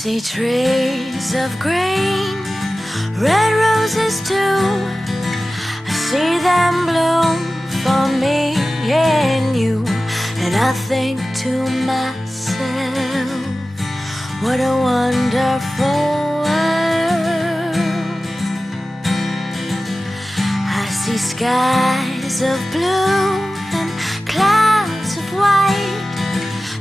see trees of green, red roses too. I see them bloom for me and you. And I think to myself, what a wonderful world. I see skies of blue and clouds of white,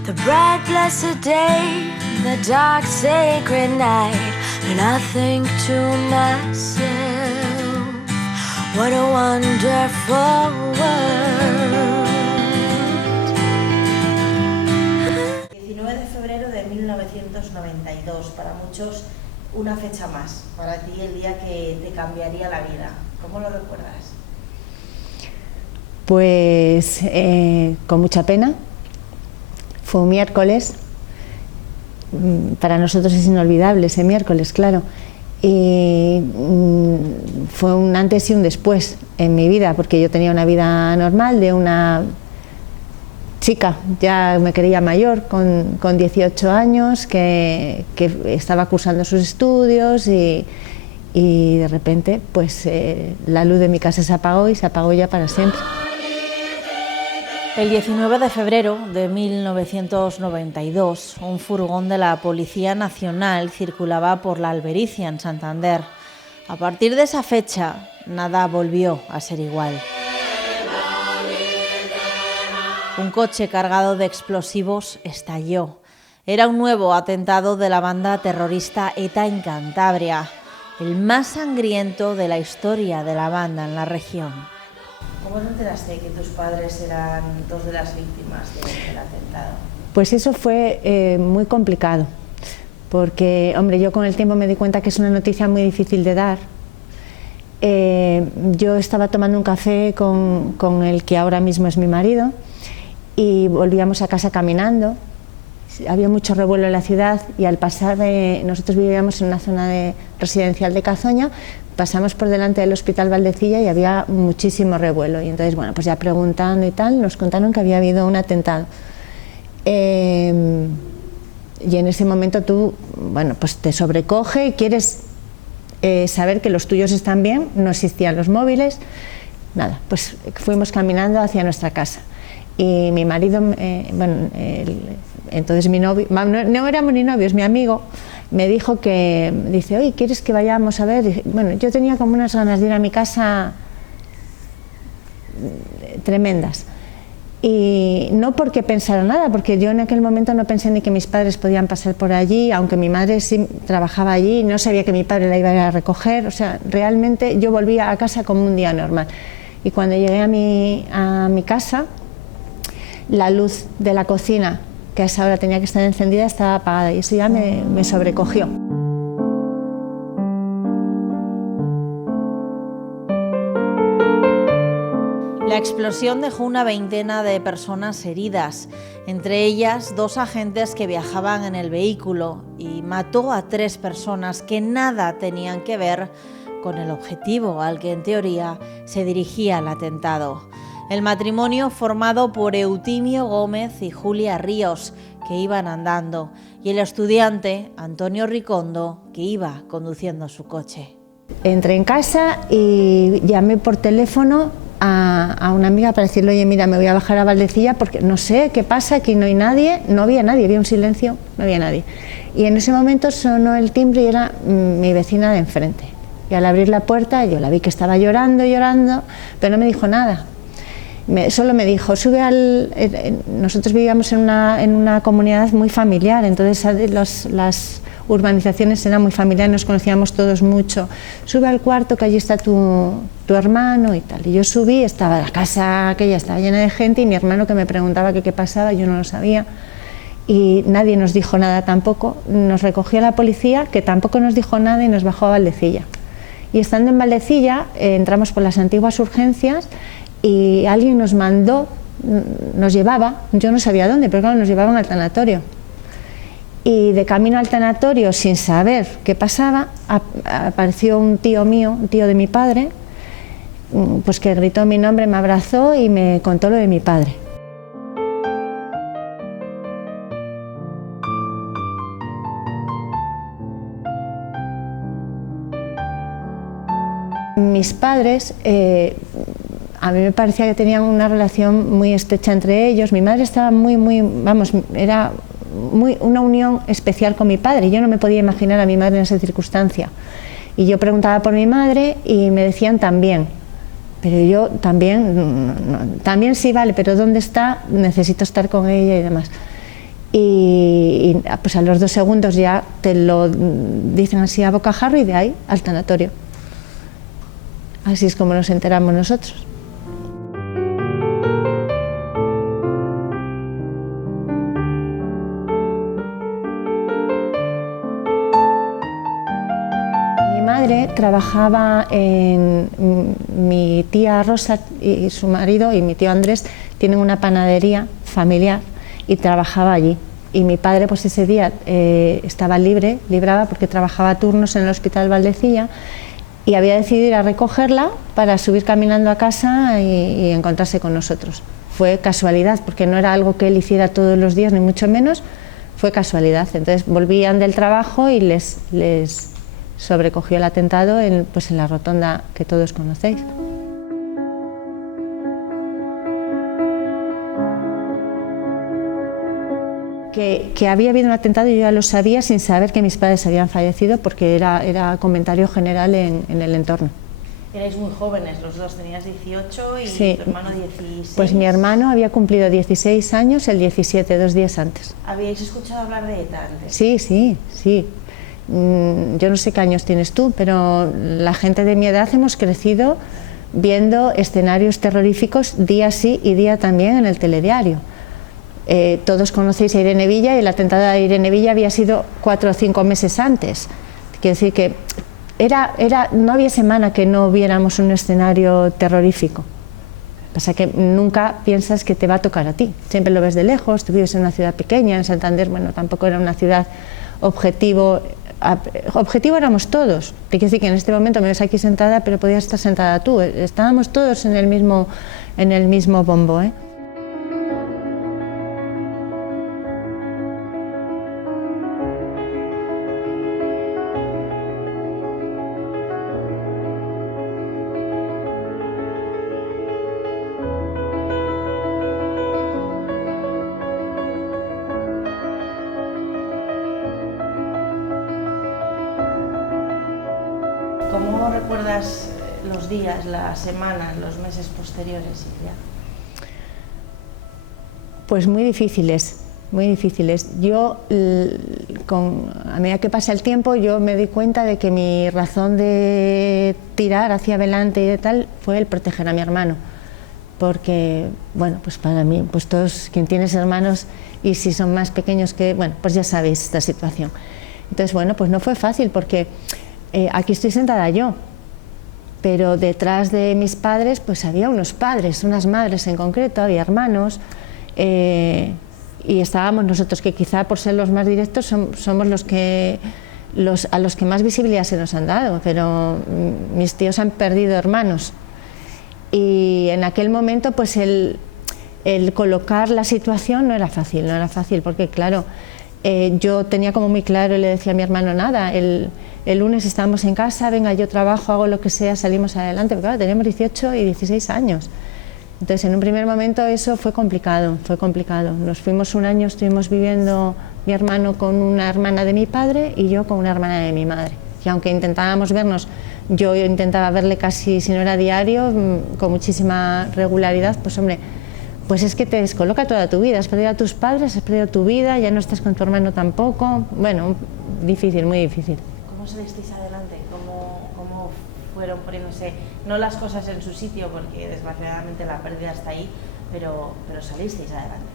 the bright blessed day, the dark sacred night. And I think to myself, what a wonderful world. 19 de febrero de 1992, para muchos una fecha más, para ti el día que te cambiaría la vida. ¿Cómo lo recuerdas? Pues con mucha pena. Fue un miércoles, para nosotros es inolvidable ese miércoles, claro, y fue un antes y un después en mi vida, porque yo tenía una vida normal de una chica, ya me creía mayor, con 18 años, que estaba cursando sus estudios y de repente pues la luz de mi casa se apagó y se apagó ya para siempre. El 19 de febrero de 1992, un furgón de la Policía Nacional circulaba por la Albericia, en Santander. A partir de esa fecha, nada volvió a ser igual. Un coche cargado de explosivos estalló. Era un nuevo atentado de la banda terrorista ETA en Cantabria, el más sangriento de la historia de la banda en la región. ¿Cómo te enteraste que tus padres eran dos de las víctimas del atentado? Pues eso fue muy complicado, porque, hombre, yo con el tiempo me di cuenta que es una noticia muy difícil de dar. Yo estaba tomando un café con el que ahora mismo es mi marido y volvíamos a casa caminando. Había mucho revuelo en la ciudad y al pasar nosotros vivíamos en una zona residencial de Cazoña, pasamos por delante del Hospital Valdecilla y había muchísimo revuelo. Y entonces, bueno, pues ya preguntando y tal, nos contaron que había habido un atentado. Y en ese momento tú, bueno, pues te sobrecoge y quieres saber que los tuyos están bien, no existían los móviles. Nada, pues fuimos caminando hacia nuestra casa. Y mi marido, entonces mi novio, no éramos ni novios, mi amigo, me dijo que, dice, oye, ¿quieres que vayamos a ver? Y, bueno, yo tenía como unas ganas de ir a mi casa tremendas. Y no porque pensara nada, porque yo en aquel momento no pensé ni que mis padres podían pasar por allí, aunque mi madre sí trabajaba allí, no sabía que mi padre la iba a ir a recoger, o sea, realmente yo volvía a casa como un día normal. Y cuando llegué a mi casa, la luz de la cocina, que a esa hora tenía que estar encendida, estaba apagada y eso ya me sobrecogió. La explosión dejó una veintena de personas heridas, entre ellas 2 agentes que viajaban en el vehículo, y mató a 3 personas que nada tenían que ver con el objetivo al que en teoría se dirigía el atentado. El matrimonio formado por Eutimio Gómez y Julia Ríos, que iban andando, y el estudiante Antonio Ricondo, que iba conduciendo su coche. Entré en casa y llamé por teléfono a una amiga para decirle, oye, mira, me voy a bajar a Valdecilla porque no sé qué pasa, aquí no hay nadie. No había nadie, había un silencio, no había nadie. Y en ese momento sonó el timbre y era mi vecina de enfrente. Y al abrir la puerta yo la vi que estaba llorando, pero no me dijo nada. Solo me dijo, sube nosotros vivíamos en una comunidad muy familiar, entonces las urbanizaciones eran muy familiares, nos conocíamos todos mucho. Sube al cuarto que allí está tu hermano y tal. Y yo subí, estaba la casa aquella, estaba llena de gente y mi hermano que me preguntaba qué pasaba, yo no lo sabía. Y nadie nos dijo nada tampoco. Nos recogió la policía, que tampoco nos dijo nada y nos bajó a Valdecilla. Y estando en Valdecilla entramos por las antiguas urgencias y alguien nos llevaba, yo no sabía dónde, pero claro, nos llevaban al tanatorio. Y de camino al tanatorio, sin saber qué pasaba, apareció un tío mío, un tío de mi padre, pues que gritó mi nombre, me abrazó y me contó lo de mi padre. mis padres, a mí me parecía que tenían una relación muy estrecha entre ellos. Mi madre estaba era una unión especial con mi padre. Yo no me podía imaginar a mi madre en esa circunstancia. Y yo preguntaba por mi madre y me decían también. Pero yo también sí, vale, pero ¿dónde está? Necesito estar con ella y demás. Y pues a los 2 segundos ya te lo dicen así a bocajarro y de ahí al tanatorio. Así es como nos enteramos nosotros. Mi madre trabajaba mi tía Rosa y su marido y mi tío Andrés tienen una panadería familiar y trabajaba allí. Y mi padre pues ese día estaba libraba porque trabajaba turnos en el Hospital Valdecilla y había decidido ir a recogerla para subir caminando a casa y encontrarse con nosotros. Fue casualidad, porque no era algo que él hiciera todos los días, ni mucho menos, fue casualidad. Entonces volvían del trabajo y les sobrecogió el atentado en la rotonda que todos conocéis. Que había habido un atentado yo ya lo sabía sin saber que mis padres habían fallecido, porque era comentario general en el entorno. Erais muy jóvenes, los dos, tenías 18 y sí. Tu hermano 16. Pues mi hermano había cumplido 16 años el 17, 2 días antes. ¿Habíais escuchado hablar de ETA antes? Sí. Yo no sé qué años tienes tú, pero la gente de mi edad hemos crecido viendo escenarios terroríficos día sí y día también en el telediario. Todos conocéis a Irene Villa y el atentado de Irene Villa había sido 4 o 5 meses antes. Quiero decir que no había semana que no viéramos un escenario terrorífico. Pasa que nunca piensas que te va a tocar a ti. Siempre lo ves de lejos, tú vives en una ciudad pequeña, en Santander, bueno, tampoco era una ciudad objetivo éramos todos. Te quiero decir que en este momento me ves aquí sentada, pero podías estar sentada tú. Estábamos todos en el mismo bombo, ¿eh? ¿Cómo recuerdas los días, las semanas, los meses posteriores, Silvia? Pues muy difíciles, muy difíciles. Yo, a medida que pasa el tiempo, yo me doy cuenta de que mi razón de tirar hacia adelante y de tal fue el proteger a mi hermano. Porque, bueno, pues para mí, pues todos, quien tienes hermanos y si son más pequeños que, bueno, pues ya sabéis esta situación. Entonces, bueno, pues no fue fácil porque aquí estoy sentada yo, pero detrás de mis padres pues había unos padres, unas madres en concreto, había hermanos y estábamos nosotros que quizá por ser los más directos somos a los que más visibilidad se nos han dado, pero mis tíos han perdido hermanos y en aquel momento pues el colocar la situación no era fácil porque claro, yo tenía como muy claro y le decía a mi hermano nada, el lunes estábamos en casa, venga, yo trabajo, hago lo que sea, salimos adelante, porque claro, teníamos 18 y 16 años. Entonces, en un primer momento eso fue complicado. Nos fuimos un año, estuvimos viviendo mi hermano con una hermana de mi padre y yo con una hermana de mi madre. Y aunque intentábamos vernos, yo intentaba verle casi, si no era diario, con muchísima regularidad, pues hombre, pues es que te descoloca toda tu vida. Has perdido a tus padres, has perdido tu vida, ya no estás con tu hermano tampoco. Bueno, difícil, muy difícil. ¿Cómo salisteis adelante? ¿Cómo fueron poniéndose, no las cosas en su sitio, porque desgraciadamente la pérdida está ahí, pero salisteis adelante?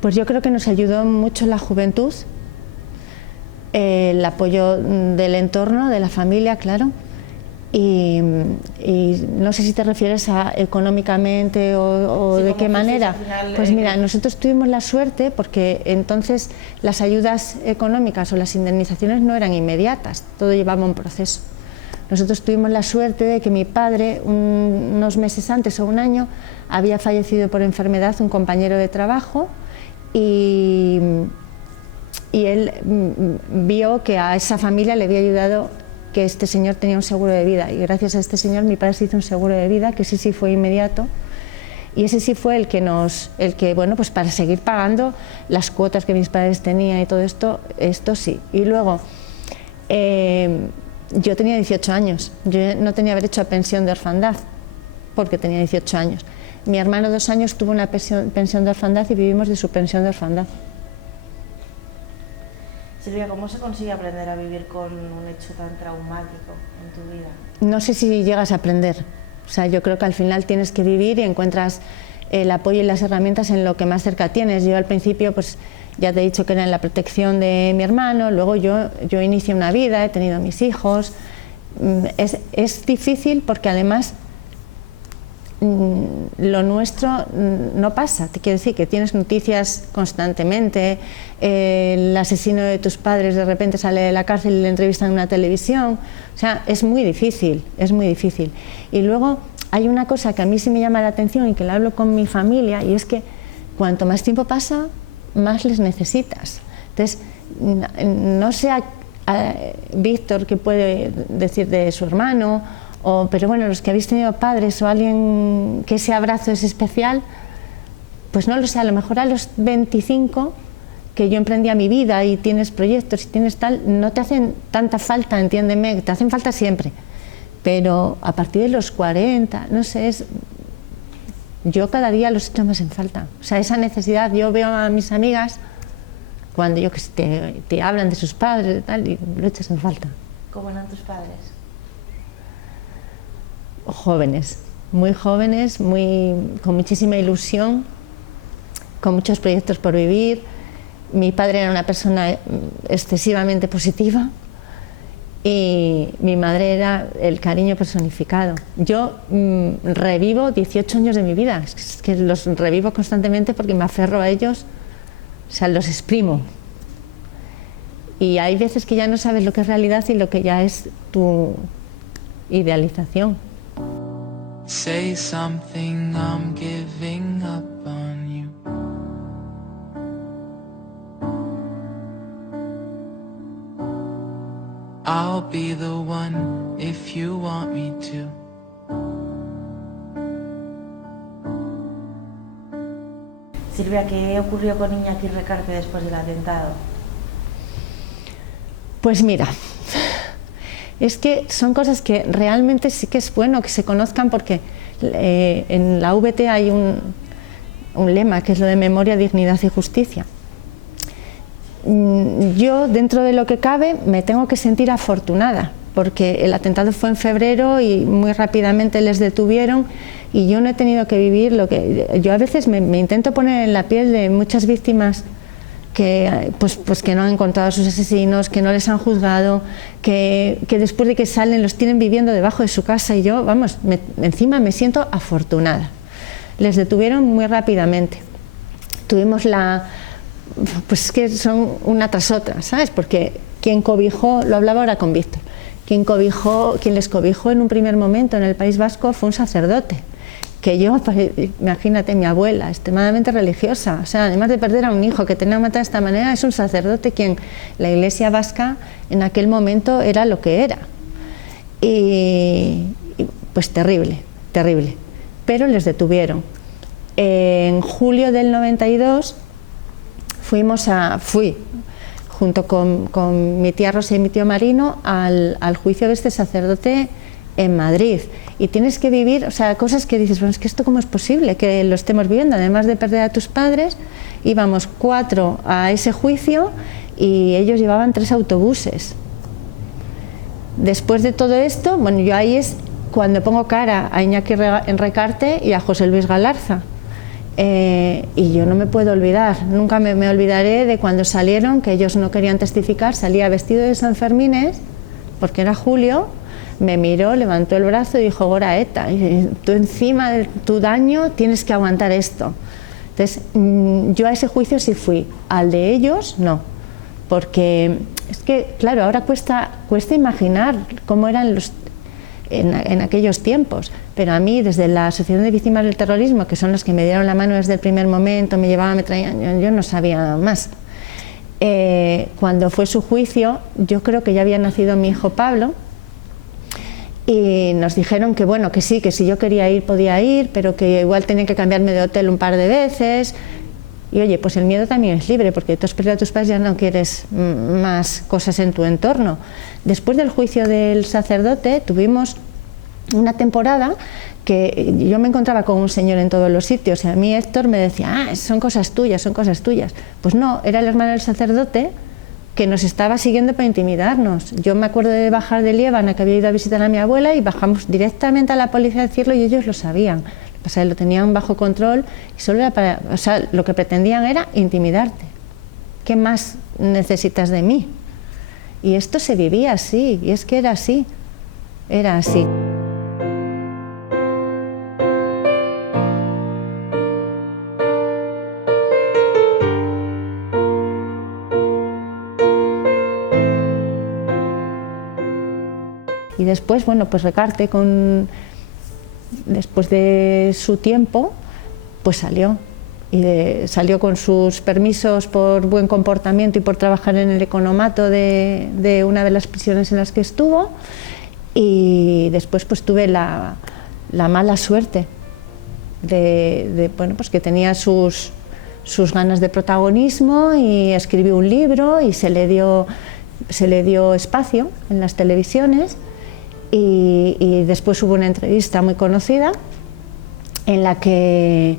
Pues yo creo que nos ayudó mucho la juventud, el apoyo del entorno, de la familia, claro, y no sé si te refieres a económicamente o sí, de qué manera. Final, pues mira, nosotros tuvimos la suerte porque entonces las ayudas económicas o las indemnizaciones no eran inmediatas, todo llevaba un proceso. Nosotros tuvimos la suerte de que mi padre, unos meses antes o un año, había fallecido por enfermedad un compañero de trabajo y él vio que a esa familia le había ayudado, que este señor tenía un seguro de vida, y gracias a este señor mi padre se hizo un seguro de vida, que ese sí fue inmediato, y ese sí fue el que bueno, pues para seguir pagando las cuotas que mis padres tenían y todo esto sí. Y luego, yo tenía 18 años, yo no tenía derecho a pensión de orfandad, porque tenía 18 años. Mi hermano 2 años tuvo una pensión de orfandad y vivimos de su pensión de orfandad. Silvia, ¿cómo se consigue aprender a vivir con un hecho tan traumático en tu vida? No sé si llegas a aprender. O sea, yo creo que al final tienes que vivir y encuentras el apoyo y las herramientas en lo que más cerca tienes. Yo al principio, pues ya te he dicho que era en la protección de mi hermano, luego yo inicié una vida, he tenido mis hijos. Es difícil porque además lo nuestro no pasa, te quiero decir que tienes noticias constantemente, el asesino de tus padres de repente sale de la cárcel y le entrevistan en una televisión, o sea, es muy difícil, es muy difícil. Y luego hay una cosa que a mí sí me llama la atención y que la hablo con mi familia, y es que cuanto más tiempo pasa, más les necesitas. Entonces, no sé a Víctor qué puede decir de su hermano, pero bueno, los que habéis tenido padres o alguien que ese abrazo es especial, pues no lo sé, a lo mejor a los 25, que yo emprendía mi vida y tienes proyectos y tienes tal, no te hacen tanta falta, entiéndeme, te hacen falta siempre, pero a partir de los 40, no sé, yo cada día los echo más en falta. O sea, esa necesidad, yo veo a mis amigas cuando te hablan de sus padres y tal, y lo echas en falta. ¿Cómo eran tus padres? Jóvenes, con muchísima ilusión, con muchos proyectos por vivir. Mi padre era una persona excesivamente positiva y mi madre era el cariño personificado. Yo revivo 18 años de mi vida, es que los revivo constantemente porque me aferro a ellos, o sea, los exprimo. Y hay veces que ya no sabes lo que es realidad y lo que ya es tu idealización. Say something, I'm giving up on you. I'll be the one if you want me to. Silvia, ¿qué ocurrió con Iñaki Recarte después del atentado? Pues mira, es que son cosas que realmente sí que es bueno que se conozcan, porque en la VT hay un lema que es lo de memoria, dignidad y justicia. Yo, dentro de lo que cabe, me tengo que sentir afortunada, porque el atentado fue en febrero y muy rápidamente les detuvieron y yo no he tenido que vivir lo que... Yo a veces me intento poner en la piel de muchas víctimas que, pues que no han encontrado a sus asesinos, que no les han juzgado, que después de que salen los tienen viviendo debajo de su casa, y yo, vamos, encima me siento afortunada. Les detuvieron muy rápidamente. Tuvimos pues que son una tras otra, ¿sabes? Porque quien cobijó, lo hablaba ahora con Víctor, quien les cobijó en un primer momento en el País Vasco fue un sacerdote, que yo, imagínate, mi abuela, extremadamente religiosa, o sea, además de perder a un hijo que tenía que matar de esta manera, es un sacerdote quien, la Iglesia vasca en aquel momento era lo que era. Y pues terrible, terrible. Pero les detuvieron. En julio del 92 fui junto con mi tía Rosa y mi tío Marino al juicio de este sacerdote en Madrid, y tienes que vivir, o sea, cosas que dices, bueno, es que esto cómo es posible que lo estemos viviendo, además de perder a tus padres. Íbamos 4 a ese juicio y ellos llevaban 3 autobuses. Después de todo esto, bueno, yo ahí es cuando pongo cara a Iñaki Recarte y a José Luis Galarza, y yo no me puedo olvidar, nunca me olvidaré de cuando salieron, que ellos no querían testificar. Salía vestido de Sanfermines, porque era julio. Me miró, levantó el brazo y dijo: Gora Eta, tú encima de tu daño tienes que aguantar esto. Entonces, yo a ese juicio sí fui, al de ellos no, porque es que, claro, ahora cuesta imaginar cómo eran en aquellos tiempos, pero a mí, desde la Asociación de Víctimas del Terrorismo, que son los que me dieron la mano desde el primer momento, me llevaban, me traían, yo no sabía más. Cuando fue su juicio, yo creo que ya había nacido mi hijo Pablo, y nos dijeron que bueno, que sí, que si yo quería ir podía ir, pero que igual tenía que cambiarme de hotel un par de veces. Y oye, pues el miedo también es libre, porque tú has perdido a tus padres, ya no quieres más cosas en tu entorno. Después del juicio del sacerdote tuvimos una temporada que yo me encontraba con un señor en todos los sitios, y a mí Héctor me decía, son cosas tuyas, son cosas tuyas. Pues no, era el hermano del sacerdote que nos estaba siguiendo para intimidarnos. Yo me acuerdo de bajar de Liébana, que había ido a visitar a mi abuela, y bajamos directamente a la policía a decirlo, y ellos lo sabían. O sea, lo tenían bajo control, y solo era para, o sea, lo que pretendían era intimidarte. ¿Qué más necesitas de mí? Y esto se vivía así, y es que era así, era así. Y después, bueno, pues Recarte, después de su tiempo, pues salió. Y salió con sus permisos por buen comportamiento y por trabajar en el economato de una de las prisiones en las que estuvo. Y después pues tuve la mala suerte bueno, pues que tenía sus ganas de protagonismo, y escribió un libro y se le dio espacio en las televisiones. Y después hubo una entrevista muy conocida en la que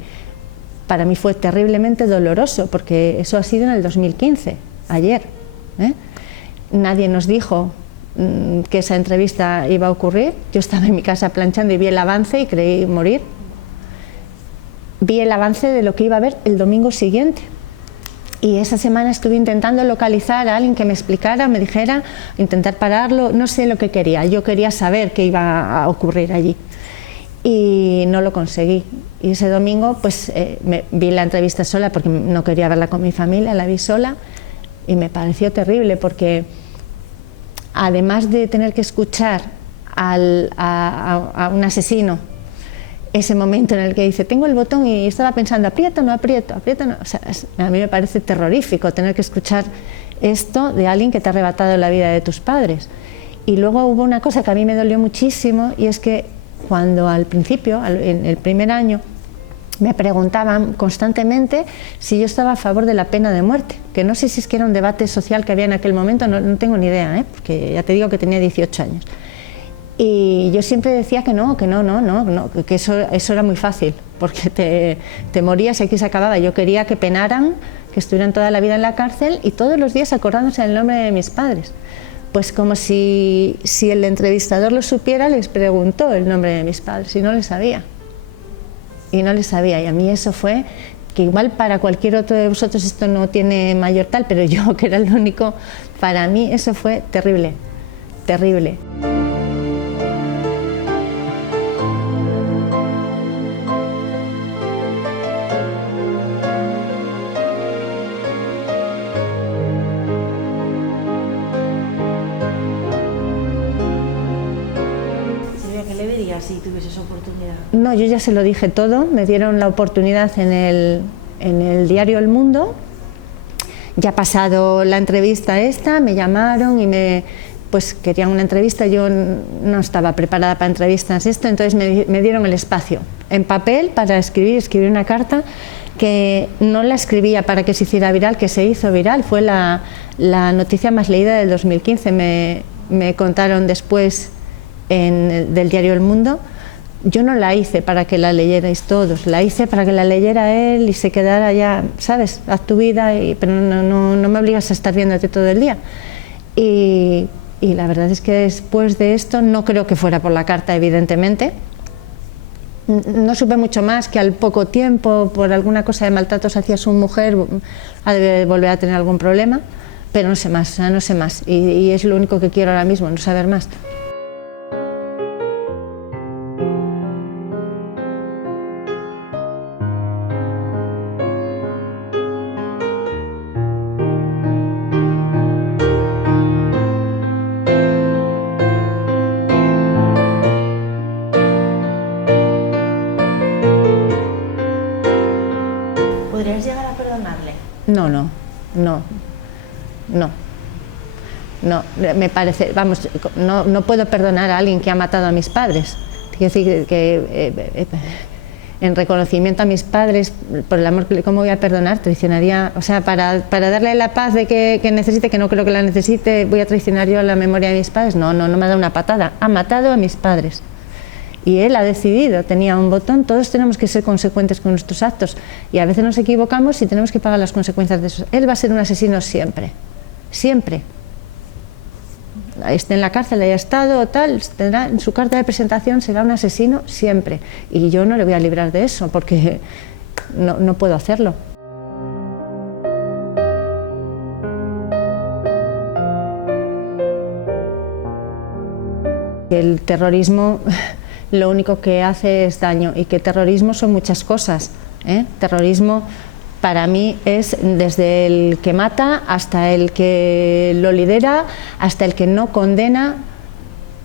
para mí fue terriblemente doloroso, porque eso ha sido en el 2015, ayer. Nadie nos dijo que esa entrevista iba a ocurrir. Yo estaba en mi casa planchando y vi el avance y creí morir. Vi el avance de lo que iba a haber el domingo siguiente. Y esa semana estuve intentando localizar a alguien que me explicara, me dijera, intentar pararlo, no sé lo que quería. Yo quería saber qué iba a ocurrir allí. Y no lo conseguí. Y ese domingo pues vi la entrevista sola, porque no quería verla con mi familia, la vi sola, y me pareció terrible, porque además de tener que escuchar a un asesino, ese momento en el que dice, tengo el botón y estaba pensando, aprieto, no aprieto, aprieto, no. O sea, a mí me parece terrorífico tener que escuchar esto de alguien que te ha arrebatado la vida de tus padres. Y luego hubo una cosa que a mí me dolió muchísimo, y es que cuando al principio, en el primer año, me preguntaban constantemente si yo estaba a favor de la pena de muerte, que no sé si es que era un debate social que había en aquel momento, no tengo ni idea, porque ya te digo que tenía 18 años. Y yo siempre decía que no, que eso era muy fácil, porque te morías y aquí se acababa. Yo quería que penaran, que estuvieran toda la vida en la cárcel y todos los días acordándose del nombre de mis padres. Pues como si el entrevistador lo supiera, les preguntó el nombre de mis padres y no le sabía. Y no le sabía, y a mí eso fue, que igual para cualquier otro de vosotros esto no tiene mayor tal, pero yo, que era el único, para mí eso fue terrible, terrible. Si tuvieses oportunidad? No, yo ya se lo dije todo, me dieron la oportunidad en el diario El Mundo. Ya pasado la entrevista esta, me llamaron y pues querían una entrevista. Yo no estaba preparada para entrevistas entonces me dieron el espacio en papel para escribir una carta que no la escribía para que se hiciera viral, que se hizo viral, fue la noticia más leída del 2015, me contaron después del diario El Mundo. Yo no la hice para que la leyerais todos, la hice para que la leyera él y se quedara ya, ¿sabes? Haz tu vida, pero no me obligas a estar viéndote todo el día. Y la verdad es que después de esto, no creo que fuera por la carta, evidentemente. No supe mucho más, que al poco tiempo, por alguna cosa de maltratos hacia su mujer, ha de volver a tener algún problema, pero no sé más, o sea, no sé más. Y es lo único que quiero ahora mismo, no saber más. no, me parece, vamos, no puedo perdonar a alguien que ha matado a mis padres. Quiero decir que en reconocimiento a mis padres, por el amor, ¿cómo voy a perdonar? Traicionaría, o sea, para darle la paz de que necesite, que no creo que la necesite, voy a traicionar yo la memoria de mis padres. No me ha dado una patada, ha matado a mis padres. Y él ha decidido, tenía un botón, todos tenemos que ser consecuentes con nuestros actos y a veces nos equivocamos y tenemos que pagar las consecuencias de eso. Él va a ser un asesino siempre, siempre. Esté en la cárcel, haya estado o tal, tendrá, en su carta de presentación será un asesino siempre. Y yo no le voy a librar de eso porque no puedo hacerlo. El terrorismo lo único que hace es daño y que terrorismo son muchas cosas, ¿eh? Terrorismo para mí es desde el que mata hasta el que lo lidera, hasta el que no condena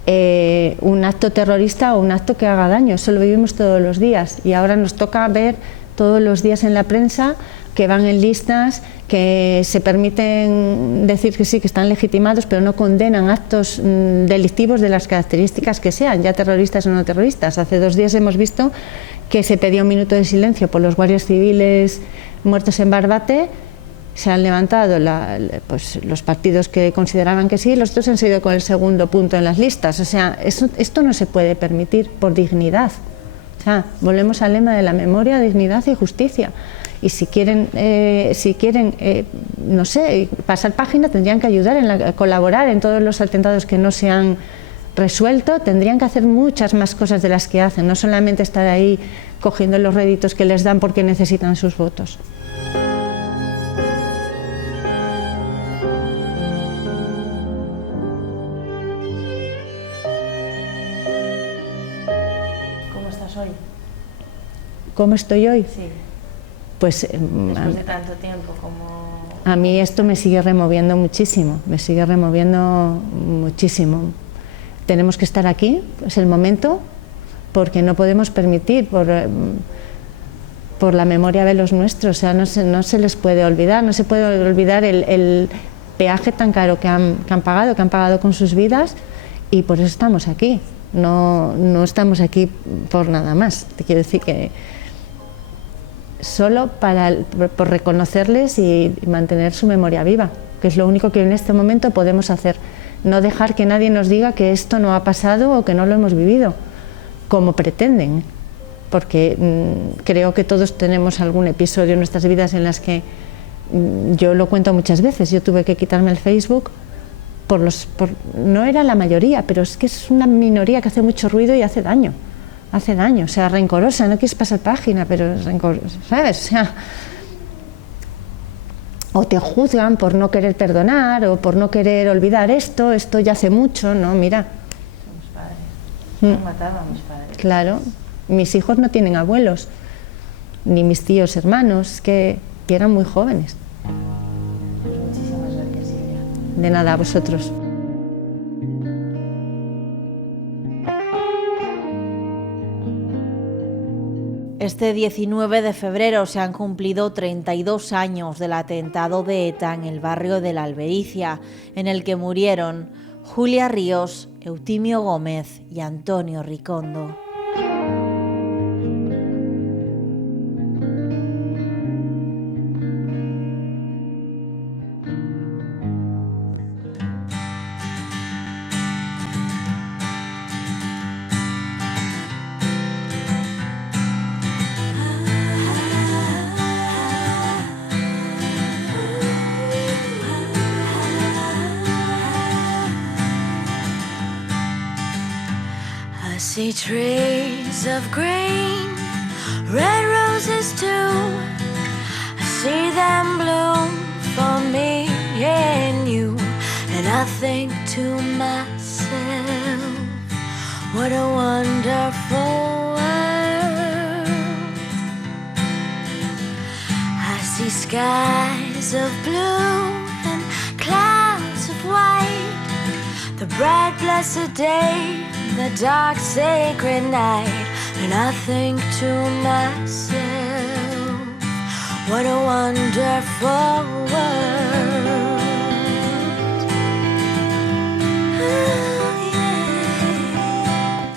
un acto terrorista o un acto que haga daño. Eso lo vivimos todos los días y ahora nos toca ver todos los días en la prensa que van en listas, que se permiten decir que sí, que están legitimados, pero no condenan actos delictivos de las características que sean, ya terroristas o no terroristas. Hace 2 días hemos visto que se pedía un minuto de silencio por los guardias civiles muertos en Barbate. Se han levantado pues, los partidos que consideraban que sí, los otros han seguido con el segundo punto en las listas. O sea, esto no se puede permitir por dignidad. O sea, volvemos al lema de la memoria, dignidad y justicia. Y si quieren no sé, pasar página, tendrían que ayudar, a colaborar en todos los atentados que no se han resuelto, tendrían que hacer muchas más cosas de las que hacen, no solamente estar ahí cogiendo los réditos que les dan porque necesitan sus votos. ¿Cómo estás hoy? ¿Cómo estoy hoy? Sí. Pues después de tanto tiempo, como... A mí esto me sigue removiendo muchísimo, Tenemos que estar aquí, es el momento, porque no podemos permitir, por la memoria de los nuestros, o sea, no se les puede olvidar, no se puede olvidar el peaje tan caro que han pagado con sus vidas, y por eso estamos aquí, no estamos aquí por nada más. Te quiero decir que solo por reconocerles y mantener su memoria viva, que es lo único que en este momento podemos hacer. No dejar que nadie nos diga que esto no ha pasado o que no lo hemos vivido, como pretenden, porque creo que todos tenemos algún episodio en nuestras vidas en las que, yo lo cuento muchas veces, yo tuve que quitarme el Facebook, no era la mayoría, pero es que es una minoría que hace mucho ruido y hace daño, o sea, rencorosa, no quieres pasar página, pero es rencorosa, ¿sabes? O sea, o te juzgan por no querer perdonar o por no querer olvidar esto ya hace mucho, ¿no? Mira. Mis padres. Han matado a mis padres. Claro, mis hijos no tienen abuelos, ni mis tíos hermanos, que eran muy jóvenes. Pues muchísimas gracias, Silvia. De nada, a vosotros. Este 19 de febrero se han cumplido 32 años del atentado de ETA en el barrio de la Albericia, en el que murieron Julia Ríos, Eutimio Gómez y Antonio Ricondo. I see trees of green, red roses too. I see them bloom for me and you. And I think to myself, what a wonderful world. I see skies of blue and clouds of white, the bright blessed day, the dark sacred night. And I think to myself, what a wonderful world.